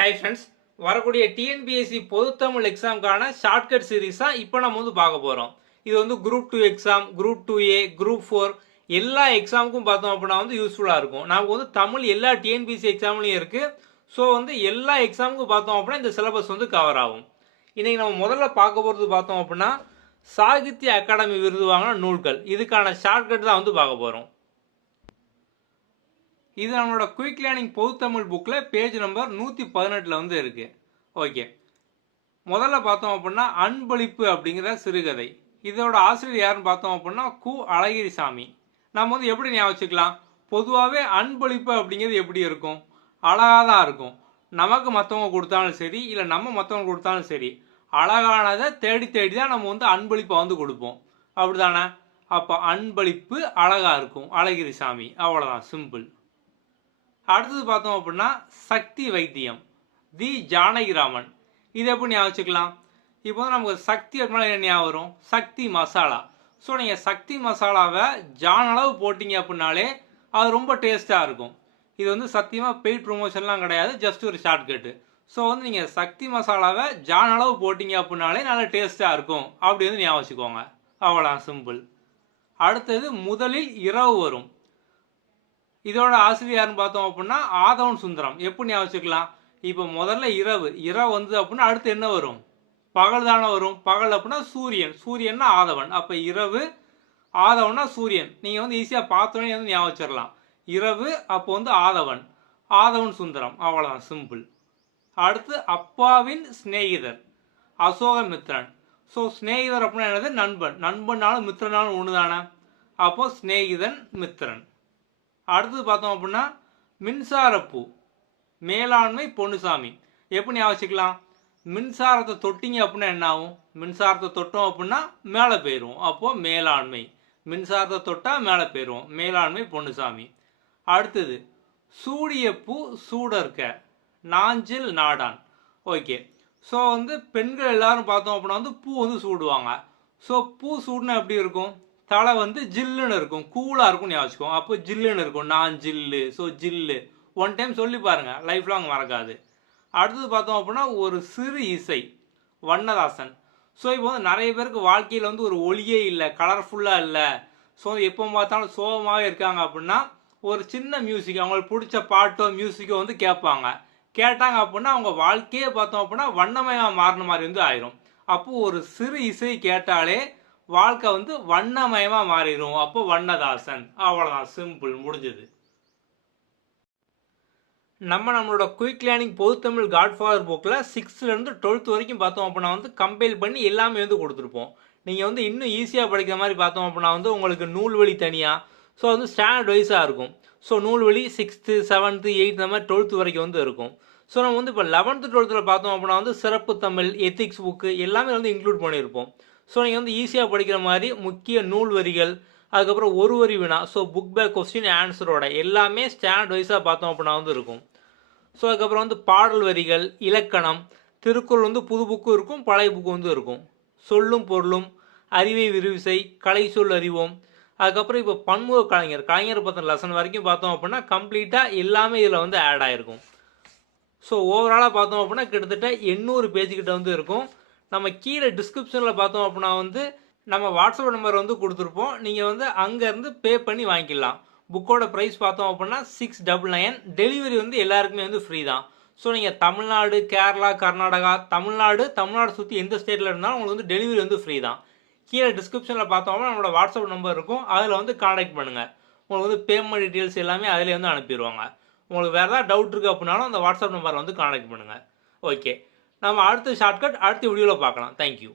Hi friends, வரக்கூடிய TNPSC பொதுத்தமிழ் எக்ஸாமுக்கான shortcut சீரீஸாக இப்போ நம்ம வந்து பார்க்க போகிறோம். இது வந்து group 2 exam, group 2A, group 4 எல்லா எக்ஸாமுக்கும் பார்த்தோம் அப்படின்னா வந்து யூஸ்ஃபுல்லாக இருக்கும். நமக்கு வந்து தமிழ் எல்லா டிஎன்பிஎஸ்சி எக்ஸாம்லையும் இருக்குது. ஸோ வந்து எல்லா எக்ஸாமுக்கும் பார்த்தோம் அப்படின்னா இந்த சிலபஸ் வந்து கவர் ஆகும். இன்றைக்கி நம்ம முதல்ல பார்க்க போகிறது பார்த்தோம் அப்படின்னா சாகித்ய அகாடமி விருது வாங்கின நூல்கள். இதுக்கான ஷார்ட்கட் தான் வந்து பார்க்க போகிறோம். இது நம்மளோட குயிக் லேர்னிங் பொதுத்தமிழ் புக்கில் பேஜ் நம்பர் 118 வந்து இருக்கு. ஓகே, முதல்ல பார்த்தோம் அப்படின்னா அன்பளிப்பு அப்படிங்கிற சிறுகதை. இதோட ஆசிரியர் யாருன்னு பார்த்தோம் அப்படின்னா கு. அழகிரிசாமி. நம்ம வந்து எப்படி ஞாபகம் வச்சுக்கலாம்? பொதுவாகவே அன்பளிப்பு அப்படிங்கிறது எப்படி இருக்கும்? அழகாக தான் இருக்கும். நமக்கு மற்றவங்க கொடுத்தாலும் சரி, இல்லை நம்ம மற்றவங்க கொடுத்தாலும் சரி, அழகானதை தேடி தேடி தான் நம்ம வந்து அன்பளிப்பை வந்து கொடுப்போம். அப்படிதானே? அப்போ அன்பளிப்பு அழகாக இருக்கும். அழகிரிசாமி. அவ்வளோதான், சிம்பிள். அடுத்தது பார்த்தோம் அப்படின்னா சக்தி வைத்தியம், தி ஜானகிராமன். இது எப்படி ஞாபகம் வச்சுக்கலாம்? இப்போ வந்து நமக்கு சக்தி அப்படின்னா என்ன ஞாபகம் வரும்? சக்தி மசாலா. ஸோ நீங்கள் சக்தி மசாலாவை ஜான் அளவு போட்டிங்க அப்படின்னாலே அது ரொம்ப டேஸ்ட்டாக இருக்கும். இது வந்து சத்தியமாக பெய்ட் ப்ரொமோஷன்லாம் கிடையாது, ஜஸ்ட் ஒரு ஷார்ட்கட்டு. ஸோ வந்து நீங்கள் சக்தி மசாலாவை ஜான் அளவு போட்டிங்க அப்படின்னாலே நல்ல டேஸ்ட்டாக இருக்கும். அப்படி வந்து ஞாபகம் வச்சுக்கோங்க. அவ்வளோதான், சிம்பிள். அடுத்தது முதலில் இரவு வரும். இதோட ஆசிரியர்னு பார்த்தோம் அப்படின்னா ஆதவன் சுந்தரம். எப்படி ஞாபகம் வச்சுக்கலாம்? இப்போ முதல்ல இரவு வந்து அப்படின்னா அடுத்து என்ன வரும்? பகல் தானே வரும். பகல் அப்படின்னா சூரியன், சூரியன்னா ஆதவன். அப்போ இரவு, ஆதவன்னா சூரியன். நீங்கள் வந்து ஈஸியாக பார்த்தோன்னே வந்து ஞாபகம் வச்சிடலாம். இரவு, அப்போ வந்து ஆதவன், ஆதவன் சுந்தரம். அவ்வளோதான், சிம்பிள். அடுத்து அப்பாவின் சிநேகிதர், அசோகமித்ரன். ஸோ சிநேகிதர் அப்படின்னா என்னது? நண்பன். நண்பன்னாலும் மித்திரனாலும் ஒன்று தானே. அப்போ சிநேகிதன், மித்திரன். அடுத்தது பார்த்தோம் அப்படின்னா மின்சாரப்பூ, மேலாண்மை பொன்னுசாமி. எப்படி ஞாபகம் வச்சுக்கலாம்? மின்சாரத்தை தொட்டிங்க அப்படின்னா என்ன ஆகும்? மின்சாரத்தை தொட்டோம் அப்படின்னா மேலே போயிடுவோம். அப்போது மேலாண்மை. மின்சாரத்தை தொட்டால் மேலே போயிடுவோம். மேலாண்மை பொன்னுசாமி. அடுத்தது சூடிய பூ சூடர்க்க, நாஞ்சில் நாடான். ஓகே, ஸோ வந்து பெண்கள் எல்லாரும் பார்த்தோம் அப்படின்னா வந்து பூ வந்து சூடுவாங்க. ஸோ பூ சூடுனா எப்படி இருக்கும்? தலை வந்து ஜில்லுன்னு இருக்கும், கூலாக இருக்கும்னு ஞாபகம். அப்போ ஜில்லுன்னு இருக்கும், நான் ஜில்லு. ஸோ ஜில்லு ஒன் டைம் சொல்லி பாருங்க, லைஃப் லாங் மறக்காது. அடுத்தது பார்த்தோம் அப்படின்னா ஒரு சிறு இசை, வண்ணதாசன். ஸோ இப்போ வந்து நிறைய பேருக்கு வாழ்க்கையில் வந்து ஒரு ஒளியே இல்லை, கலர்ஃபுல்லாக இல்லை, ஸோ எப்போ பார்த்தாலும் சோகமாகவே இருக்காங்க அப்படின்னா ஒரு சின்ன மியூசிக், அவங்களுக்கு பிடிச்ச பாட்டோ மியூசிக்கோ வந்து கேட்பாங்க. கேட்டாங்க அப்படின்னா அவங்க வாழ்க்கையே பார்த்தோம் அப்படின்னா வண்ணமயமாக மாறின மாதிரி வந்து ஆயிரும். அப்போது ஒரு சிறு இசை கேட்டாலே வாழ்க்கை வந்து வண்ணமயமாக மாறிடும். அப்போ வண்ணதாசன். அவ்வளோதான், சிம்பிள், முடிஞ்சது. நம்மளோட குயிக் லேர்னிங் பொதுத்தமிழ் காட்ஃபாதர் புக்கில் 6th-லேருந்து 12th வரைக்கும் பார்த்தோம் அப்படின்னா வந்து கம்பைல் பண்ணி எல்லாமே வந்து கொடுத்துருப்போம். நீங்கள் வந்து இன்னும் ஈஸியாக படிக்கிற மாதிரி பார்த்தோம் அப்படின்னா வந்து உங்களுக்கு நூல்வழி தனியாக, ஸோ வந்து ஸ்டாண்டர்ட் வைஸாக இருக்கும். ஸோ நூல்வழி 6th, 7th, 8th இந்த மாதிரி 12th வரைக்கும் வந்து இருக்கும். ஸோ நம்ம வந்து இப்போ 11th, 12th பார்த்தோம் அப்படின்னா வந்து சிறப்பு தமிழ், எத்திக்ஸ் புக்கு எல்லாமே வந்து இன்க்ளூட் பண்ணியிருப்போம். ஸோ நீங்கள் வந்து ஈஸியாக படிக்கிற மாதிரி முக்கிய நூல் வரிகள், அதுக்கப்புறம் ஒரு வரி வினா, ஸோ புக் பேக் கொஸ்டின் ஆன்சரோட எல்லாமே ஸ்டாண்டர்ட் வைஸாக பார்த்தோம் அப்படின்னா வந்து இருக்கும். ஸோ அதுக்கப்புறம் வந்து பாடல் வரிகள், இலக்கணம், திருக்குறள் வந்து புது புக்கும் இருக்கும், பழைய புக்கு வந்து இருக்கும். சொல்லும் பொருளும், அறிவை விரிவிசை, கலை சொல் அறிவோம், அதுக்கப்புறம் இப்போ பன்முக கலைஞர் பற்றின லெசன் வரைக்கும் பார்த்தோம் அப்படின்னா கம்ப்ளீட்டாக எல்லாமே இதில் வந்து ஆட் ஆகிருக்கும். ஸோ ஓவராலாக பார்த்தோம் அப்படின்னா கிட்டத்தட்ட 800 பேஜ்கிட்ட வந்து இருக்கும். நம்ம கீழே டிஸ்கிரிப்ஷனில் பார்த்தோம் அப்படின்னா வந்து நம்ம வாட்ஸ்அப் நம்பர் வந்து கொடுத்துருப்போம். நீங்கள் வந்து அங்கேருந்து பே பண்ணி வாங்கிக்கலாம். புக்கோட ப்ரைஸ் பார்த்தோம் அப்படின்னா 699. டெலிவரி வந்து எல்லாருக்குமே வந்து ஃப்ரீ தான். ஸோ நீங்கள் தமிழ்நாடு, கேரளா, கர்நாடகா, தமிழ்நாடு சுற்றி எந்த ஸ்டேட்டில் இருந்தாலும் உங்களுக்கு வந்து டெலிவரி வந்து ஃப்ரீ தான். கீழே டிஸ்கிரிப்ஷனில் பார்த்தோம்னா நம்மளோட வாட்ஸ்அப் நம்பர் இருக்கும், அதில் வந்து கான்டாக்ட் பண்ணுங்கள். உங்களுக்கு வந்து பேமெண்ட் டீட்டெயில்ஸ் எல்லாமே அதிலே வந்து அனுப்பிடுவாங்க. உங்களுக்கு வேறு ஏதாவது டவுட் இருக்குது அப்படின்னாலும் அந்த வாட்ஸ்அப் நம்பரில் வந்து கான்டாக்ட் பண்ணுங்கள். ஓகே, நம்ம அடுத்த ஷார்ட்கட் அடுத்த வீடியோவில் பார்க்கலாம். தேங்க்யூ.